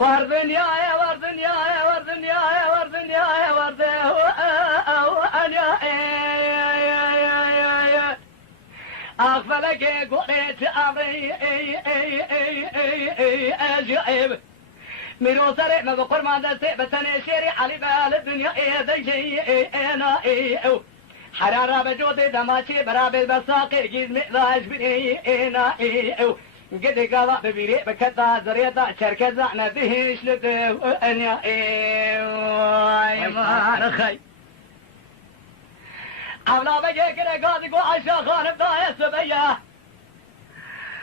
وردن يا وردن يا وردن يا وردن يا وردن يا أغفلك قريت أمري أجعب من وصري ما بقر ما دستي بتني شيري علي بالدنيا دجي أنا حرارة بجودي دماشي برابل بساقي جيز مئذاش بني أنا قد قضاء ببيري بكذا زريطة شركزة نبيش لدو أنا ما رخي أولا بجي كده قاضي قو عشا خانب داية سبيا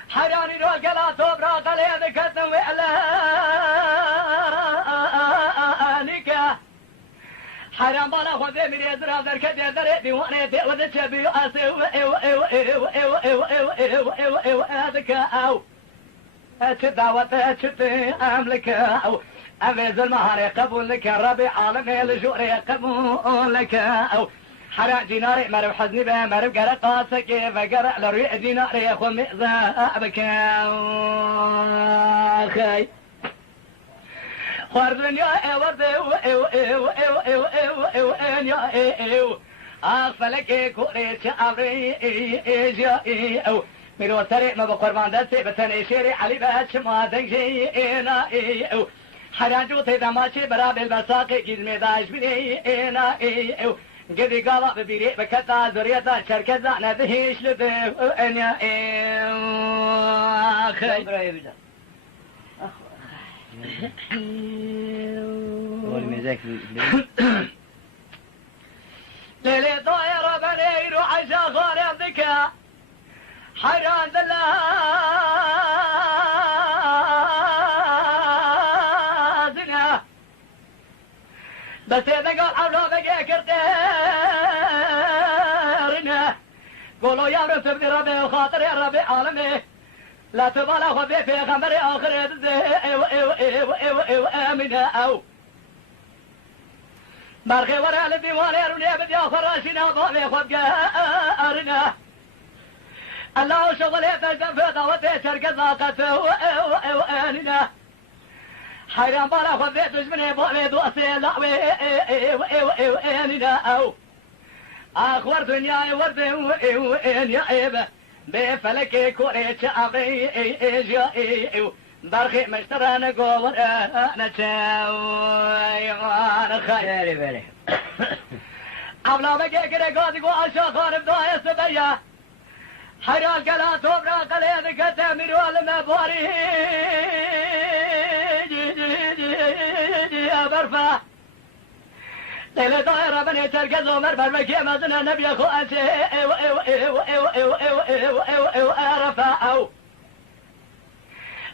حراني رو قلا توبرا قلي ذكتن وعلا نكا حرام بالا خذ مري ازرا ذرك دري ديواني تي تشبي اسو ايو هذاك او اتداوت اتشتي املك او اميز المهاري قبول لك ربي عالمي الجوري قبول لك او حرق ديناري مرب حزني به مرب قرق قاسك فقرق لريع ديناري يخو مئذابك اخي وردن يا وردن يا أغفلك كوريش أبري إيجا ميرو سريع ما بقربان دستي بسني شيري علي بهش ما دنجي إنا حراجو تيدا ماشي برابل بساقي جزمي داش بني إنا قدي قاضا ببيري بكتا زريتا شركزا ندهيش لدو أنيا أخي ليلي طايرة بنير وعشا خارب ذكا حيران دلازنا بس إذا قال عبلا بقى كرتيرنا قولوا يا رب تبدي ربي وخاطر يا ربي عالمي لا تبالى خذي في خمري آخر آمنا أو مرخي ورا الديوان يروني بدي آخر راشنا ضامي خذ قارنا الله شغل يتجدن في ضوتي شرق ذاقته آننا حيران بالا خذي تجمني ضامي دوسي لاوي آننا أو آخر دنيا وردن يا إيبه بفلك كوريش أبري إيجا برخي مشتران قوار أنا شاوي وانا خيالي بلي أولا بقى كده قاضي قو عشا خارب داية سبيا حراك لا توبرا قليل كتامر والمباري يا برفا ليلة طائرة بني تركز ومر برمكي مزنا نبي أخو أنشي رفاعو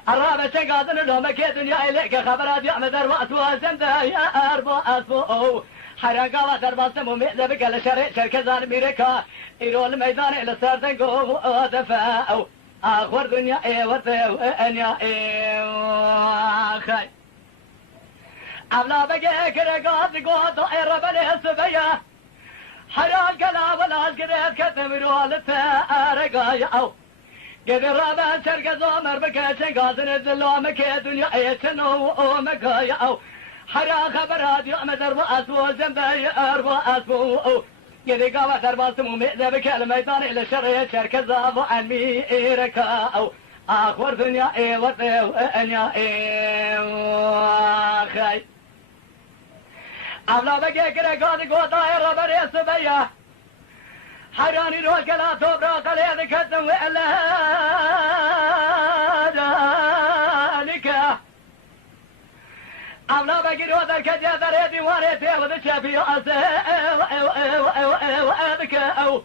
الرابع شنقاطن لومكي دنيا إليك خبرات يعمد أربعة واسمدا يا أربعة أسفو حرقا وتربا سمو مئذا بقال شركزان ميركا إلو الميدان إلى سارتن قوم ودفاعو آخر دنيا وثيو أنيا خي أولا بقى كرقات قوة طائرة بني السبيا حرام كلا ولا قريت كتمر والتا رقايا أو قدر رابا شرق زومر بكا شنقاز نزلو مكي دنيا ايشنو مكايا أو حرام خبرات يعمد أربع أسبوع زنباي أربع أسبوع قدر قوة أربع سمو مئذا بكا الميدان إلى شرية شركة زابو عن ميركا أو آخر دنيا وثيو أنيا خي أولا بقى كده قاضي قوة طائرة بري السبيا حراني روح كلا توبرا قليل كتن وإلا ذلك أولا بقى روح ذلك جاذر ديواني تيوذ الشافي وأذك أو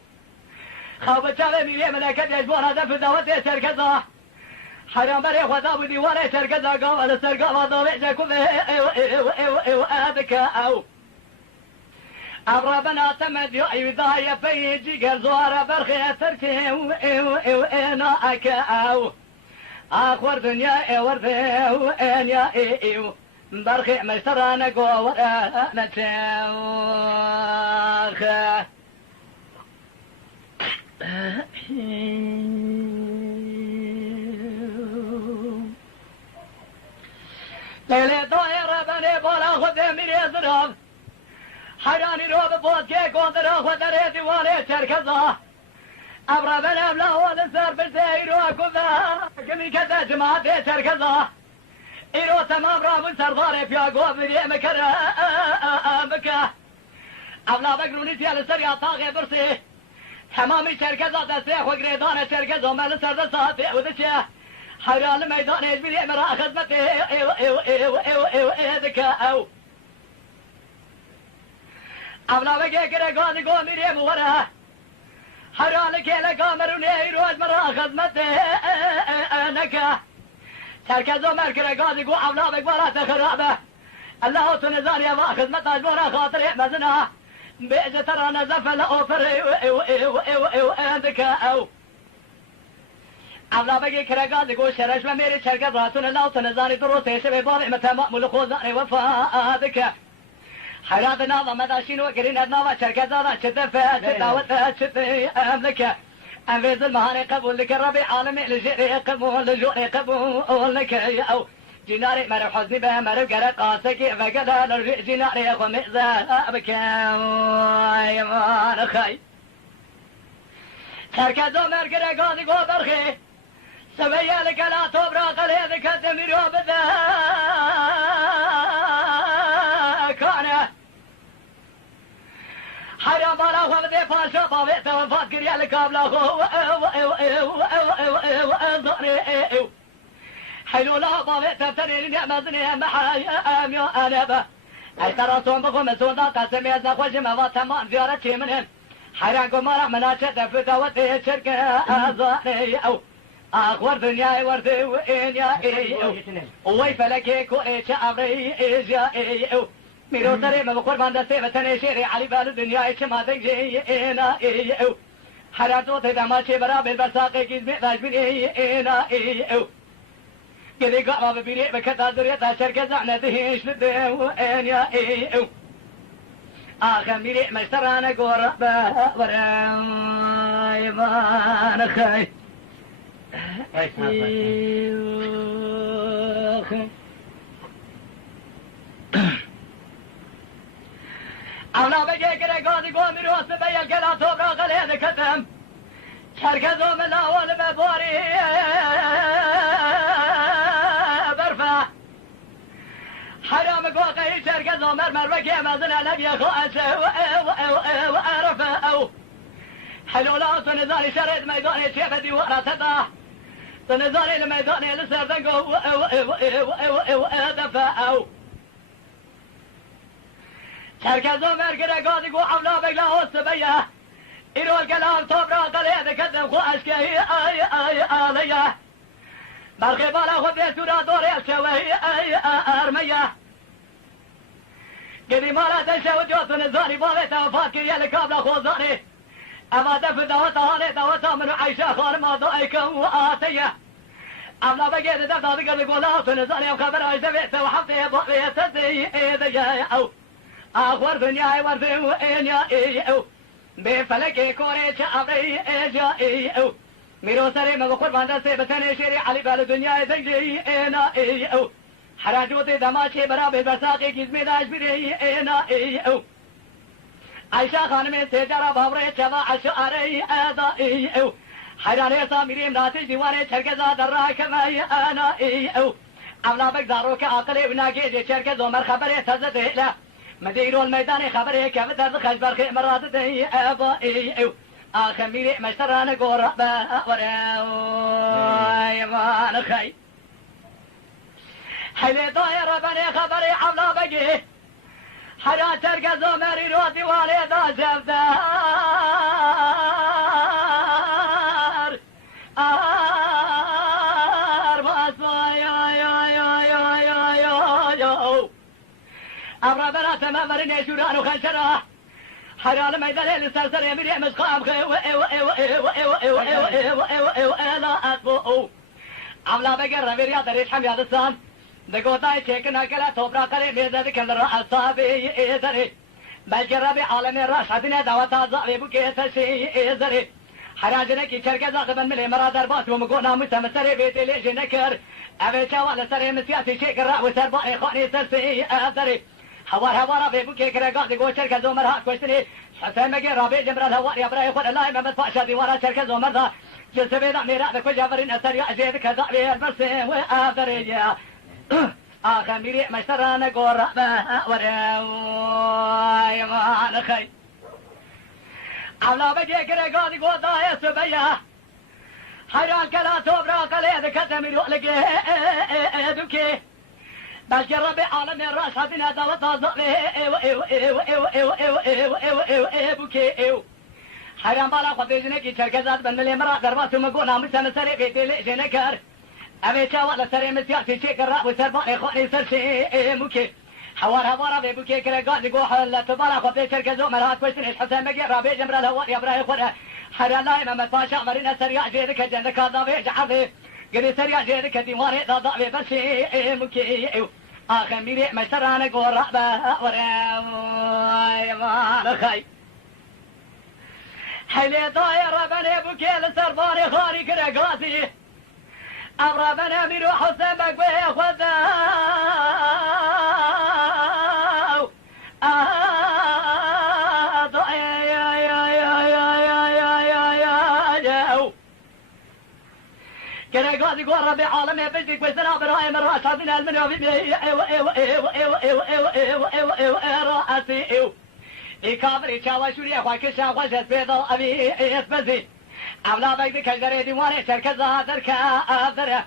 خوف شالني لي ملكة يجبون هذا في ذواتي شركة حرام بري خذاب ديواني شركة قوة لسرقة وضوء جاكم وأذك أو أبربنا تمد يؤذايا فيجي قرزوار برخي تركي وإنا أكاو آخر دنيا ورثي وإنيا إيو برخي مشترانا قوة نتشاوخ لیلی دایره بنی بالا خود میری زرم حیرانی رو به بود که گندره خود در دیوانه چرکزا ابرا بنم لاول سر بزی رو کذا کمی کده جماعت چرکزا ایرو تمام رامون سردار پیاگو میری مکره مکه اولا بگرونی سیال سری آتاقه برسی تمامی چرکزا دسته خود گریدان چرکزا مل سرد ساعته و دچه حیران میدان اجبیری مرا خدمته دکه او اولا بگه کره گازی گو میری موره حیران که لگا مرونه ایروز مرا خدمته نکه چرکزا مرکره گازی گو اولا بگوارات خرابه الله تنزاني ما خدمت اجبورا خاطري مزنا بيجي ترى نزف الاوفر عندك او اولا بگی کرگازی گو شرش و میری چرکز راتون الله تنزاني دروسه شبه بابي متى مأمول خوزاني وفادك حيرات ناظم مداشين وقرين ادناوا چرکزانا چدفه چداوته چدفه املك انفيز المهاني قبول لك الربي عالمي لجيري قبول لجوري قبول لك او جناري مرو حزني به مرو قرق قاسكي فقدا نرجع جناري اخو مئزا بكاوي ما نخي تركزو مرقرق قاضي قو برخي سبيا لك لا توبرا قلي ذك الدميرو بذا كان حرام بالا خو بذي فاشا طابئت وفات قريا لك ابلا خو حلو لا طابئت تبتني نعمة ذنيا محايا اميو انبا اي ترى صوم بكم مسودا قسم يزا خوش موات تمان زيارة شي منهم حيرانكم مرح مناشة دفتا وتي شركة ازاني او اخور دنياي وردي وين يا اي وي فلكي كو ايش امري ايش يا اي ميرو تري ما بقربان دستي بتني شيري علي بال دنياي شما تجي انا اي حراتو تدماشي برابر برساقي كيز ميداش بني انا اي كذي قرب بيني بكتا دريتا شركة زعنتهش لدي وين يا اي آخر ميري مشترانا قربا وراي ما نخي اولا بجي كده قاضي قومي روس بيا الكلا توبرا غليل كتم شركزو من اول ببوري برفع حرام قوقي شركزو مرمر بكي مزنا لقيا خواش وعرفا او حلو لا تنزاني شريد ميداني شيخ ديوارا تدا تنزاني الميداني لسردنقو دفا او شركزو مرقرا قاضي قو حولا بقلا هوس بيا إيرو الكلام طبرا قليل كذب خواش كي اي آليا برخي بالا خود بيسورا دوري الشوي اي ارميا قدي مالا تنشا وجوت نزاني بالي توفات كريا لكابلا خوزاني اما دف دوتا هاني دوتا من عيشا خان ما ضايكا وآتيا امنا بقيت دفتا ذكر قولات نزاني وخبر عيشا بيتا وحفتي بقية تدي ايدي او اخور دنياي وردي وين يا ايو بفلكي كوري شعبري ايجا ايو ميرو سري مغفور باندسي بسني شيري علي بالدنيا دنجي اينا ايو حراجوتي دماشي برابي برساقي كزمي داش بري اينا ايو عيشا خانمي تجارة بابري شبا عشاري ايضا ايو حيراني ساميري مناتي جواني شركزا دراكمي انا ايو اولا بقداروك عقلي وناكي جي شركزو مرخبري تزده له مديرو الميدان خبري كيف تدخل برخي مرات دي ابا ايو اخر ميري مشترانا قربا وراي ما نخي حلي طاير بني خبري عولا بقي حرا ترقزو مري روتي والي دا شفتار أبرا بنات ما مرني شوران وخنشرة حرام ميدان السلسل يمري مسقام خي لا أطبو عملا بقر ربير يا دريش حمياد السام دقوطاي تشيكنا كلا توبرا قري ميزة ذكر الرأسابي إذري بلقر ربي عالمي راش عدنا دواتا زعبي بكيسة شيء إذري حراجنکی چرکزا دبن ملی مرادر بات و مگونا متمسری بیتی لیجی نکر اوه چاوال سری مسیاسی شکر را و سربای خانی سرسی افدری هوارا بيبو كي كرا دي جو شركه زومر ها كويستني حسين مجي رابي جمر الهوار يا براي خد الله ما فاشا دي ورا شركه زومر ذا جسبي ذا ميرا ذا كجابرين اثر يا زيد كذا بس وافريا اخر ميري مشترانا غورا ورا يا ما خي على بجي كرا دي جو دا سبيا حيران كلا توبرا كلا ذا كتمي لك دوكي بس ربي عالم الراس هذين هذا طازق بوكي حرام بالا خديجنا كي شركات بنلي مرا دربات مقونا مثل سري بيتي ليش نكر ابي شاول سري مسياسي شكر وسربا اخواني سرشي موكي حوار بيبوكي كرا جو حلا تبالا خدي شركه زو مرات كويسن حسين مجي ربي جمر الهوار يا براي خد حرام لا ما فاشا مرينا سريع جيرك جنك هذا بيجعل قري سريع جيرك ديواني ضاضع بس موكي آخر میره مشتران گورا با وراي ما خي حلي طاير بني بوكيل سرباني خاري كرقاسي أبرا بنا ميرو حسن بقوي خدا كنا قاعد يقول ربي عالمي بجدك وسنا براي مراش هذين المنوبي راسي كابري شاوى شوري اخوي كشا خوش بيضا ابي اسبزي اولا بيدك الجري ديواني شركه درك افدره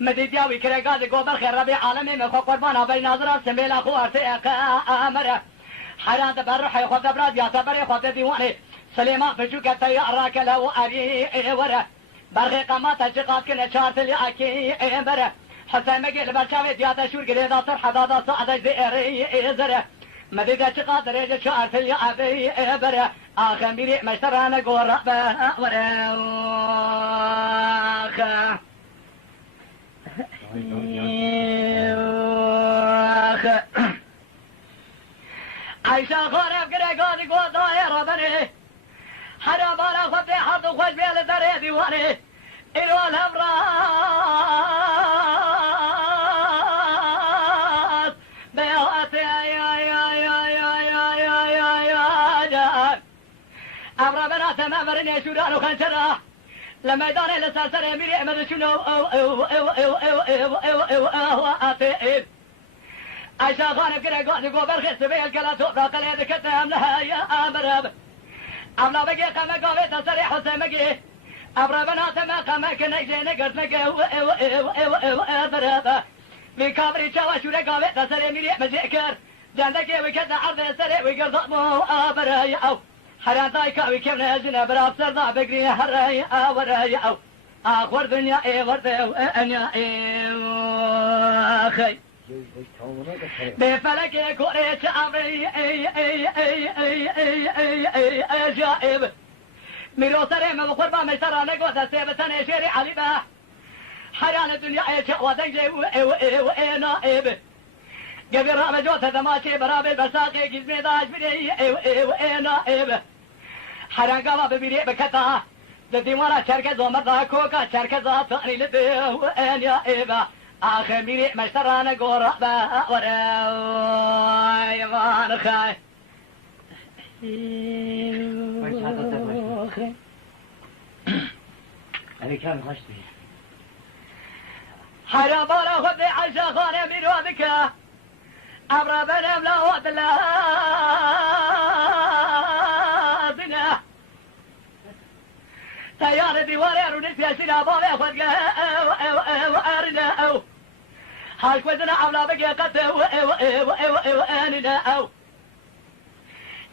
مدي دياوي كنا قاعد يقول بالخير ربي عالمي من خو قربانا بين ناظر سميل اخو ارتي امره حيران تبرح ياخذ براد يا تبري ياخذ ديواني سليمان بجوك الطيار راكله وابي وره برخي قامات جقات كنا شارت اللي اكي بره حسين مقيل برشاوي دياتا شور قريدا صرحة دادا صعدة زيري زره مديدة جقات ريجة شارت اللي ابي بره اخر ميري مشترانا قورا وراخ عيشة خارب قريقاتي قوة ضايرة بني حدا بالا خبتي حطو خوش بيال دري ديواني إلو الأمراض بيواتي يا أمرا بنات ما مرني شوران وخنشرة لما يداني لسلسل ميري أمد شنو واتي عيشا خانب كده قوتي قو برخي سبيل كلا توبرا قليل كتام لها يا أمرب أبلا بقي قام قوي تصري حسين مقي أبرا بنات ما قام كنا جينا قرت نقي ضربة في كابري شوا شوري قوي تصري ميري مزيكر جندك وكذا عرض سري وقرض مو أبرا يأو حران طايكا وكيفنا جنا براب سرضا بقري حرا أبرا يأو آخر دنيا ورد أنيا أخي بفلك كوريت عمري جائب ميرو سري ما بقربا مشترى نقوة سيبتني شيري عليبا حران الدنيا ودنجي نائب قبل رام جوة ثماشي برابي بساقي جزمي داش بدي نائب حران قوى ببيري بكتا دديوانا شركة زومر كوكا شركة ذاتاني لديو نائبا آخر ميري مشترانا قورا وراي ما خاي أنا كان خشتي حيا بالا خذي عيشة خانة ميرو ذكا أبرا بنام لا وقت لا زنا تيار ديواري ونسي أشينا بابي أخذ وأرنا أو هاي كوزنا عملا بقي قتل وأننا أو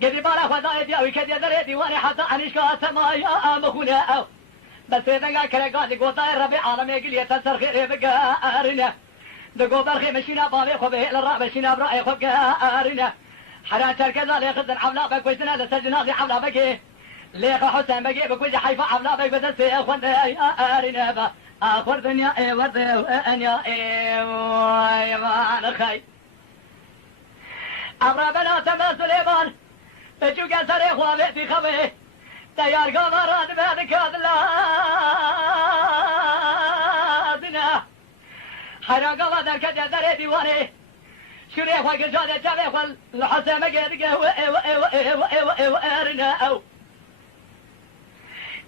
قدي بالا خذايدي أو كدي دريدي واني حتى عنيشكا سمايا مخونا أو بس إذا قال كرقاتي قوطاي ربي عالمي قلية تنسر خيري بقى أرنا دقو برخي مشينا بابي خبه للرأب مشينا برأي خبقى أرنا حران شركزا ليخذن عملا بكوزنا لسجنا لي عملا بقي ليخ حسين بقي بكوز حيفا عملا بقي بدسي أخوان أرنا با آخر دنيا ورد وأنيا ما نخي أمرا بنا تما سليمان بجوك سري خوابي في خبه ديار قمرات بهذك هذلادنا حرق ودر كده دري ديواني شريح وقجادة جابه والحسن مقيدك وارنا او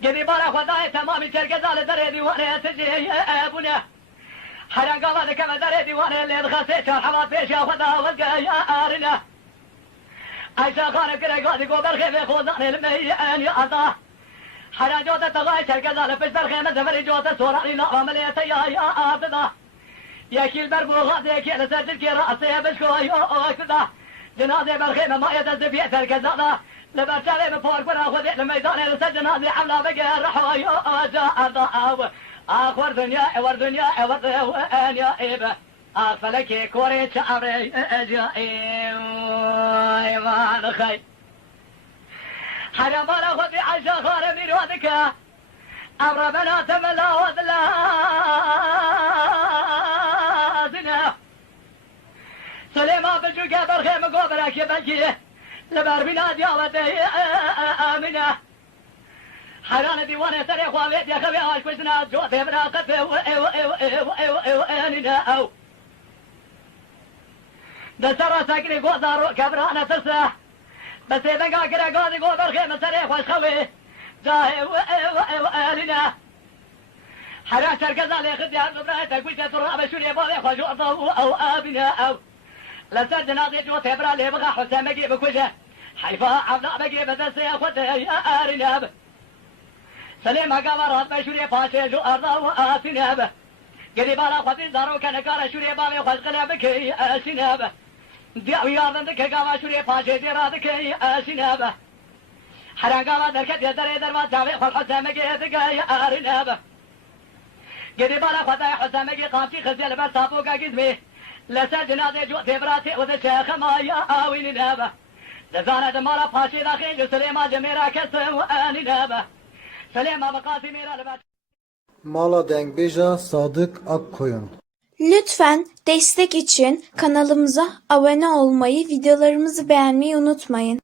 قدي بارك وداي تمامي تركزال دري ديواني تجي ابونا حرق ودر كما دري ديواني اللي دخسيت حمات فيشا ودا والقا يا ارنا عيشا خانك رقادي قبر خيفي خوضاني الميان يا الله حرق جوتا تغاي تركزال فش برخيمة زفري جوتا سوراني نعم ليتا يا آبدا يا كيل بربو غادي كي لسجل كي راسي بشكوي كذا جنازه بالخيمه ما يدز في اثر كذا لبرتالي من فوق برا خذ الميدان لسجل هذه حمله بقى رحوا جاء اخر دنيا ور دنيا ور يا ايبه فلك كوري شعري جائي ما خي حرام انا خذ عشا خار من ودك امر بنات ملا وذلا سليمان بجوكا برخيم قبرك يبجيه لبار بلاد يا ودي آمنة حرانة ديوانة سريخ وابيت يا خبي عاش كوشنا جوثي براقته واننا او دسرة ساكني قوضارو كبرانة ترسح بس إذا قاكرا قاضي قوبر خيم سريخ واش خوي جاهي واننا حراش الكزالي خديار نبراتك وشة ترابة شوري بالي خواجو او آبنا او لسد ناضي جوتي برالي بغا حسام مجيب كوجه حيفا عبدا بجيب دسي اخوته يا ارناب سليم قمرات بشوري فاشي جو ارضا واتناب قريبا خطي زارو كان كار شوري بابي خش قلبك يا سناب دعوي ياردك قاوا شوري فاشي ديرادك يا سناب حرقا دركت يا دري درما تاوي خل حسام مجيب يا ارناب قريبا خطي حسام مجيب قامتي خزيل برصابو قاقزمي لسد نادي جوتي براتي وذا ما يا آوين نابه لزانة دمارا فاشي داخل سليما جميرا كسر وآني نابه سليما بقاسي ميرا لبات Mala Dengbej'a Sadık Akkoyun. Lütfen destek için kanalımıza abone olmayı, videolarımızı beğenmeyi unutmayın.